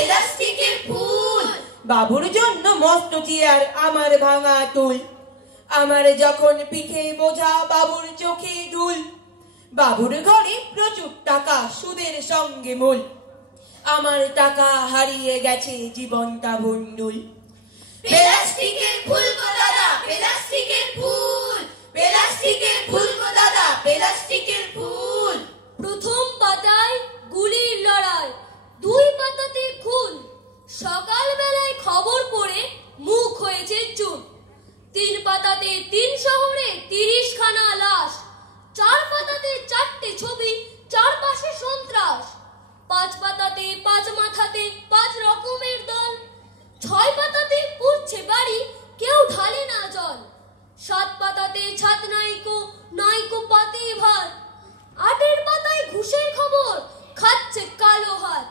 প্লাস্টিকের ফুল। বাবুর জন্য মস্ত চেয়ার, আমার ভাঙা টুল। আমার যখন পিঠে বোঝা, বাবুর চোখে ধুল। বাবুর ঘরে প্রচুর টাকা, সুদের সঙ্গে মূল। আমার টাকা হারিয়ে গেছে, জীবনটা ভন্ডুল। প্লাস্টিকের ফুল গো দাদা, প্লাস্টিকের ফুল। প্লাস্টিকের ফুল গো দাদা, প্লাস্টিকের ফুল। প্রথম পাতায় গুলির লড়াই, দুই পাতাতে খুন। সকাল বেলায় খবর পড়ে মুখ হয়েছে চুপ। তিন পাতাতে 3 শহরে 30 খানা লাশ। 4 পাতাতে 4টে ছবি, চারপাশে সন্ত্রাস। 5 পাতাতে 5 মাথাতে 5 রকমের দল। 6 পাতাতে পুড়ছে বাড়ি, কেউ ঢালে না জল। 7 পাতাতে ছাদ নাইকো, নাইকো পাতে ভাত। 8 পাতায় ঘুষের খবর, খাচ্ছে কালো হাত।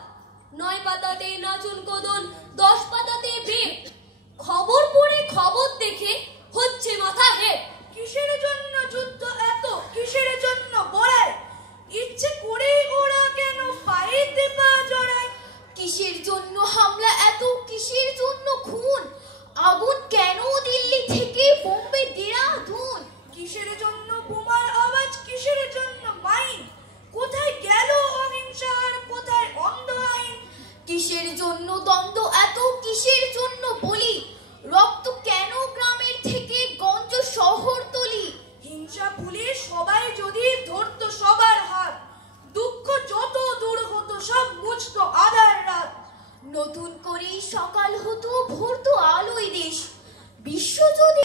9 পাতাতে নাচুন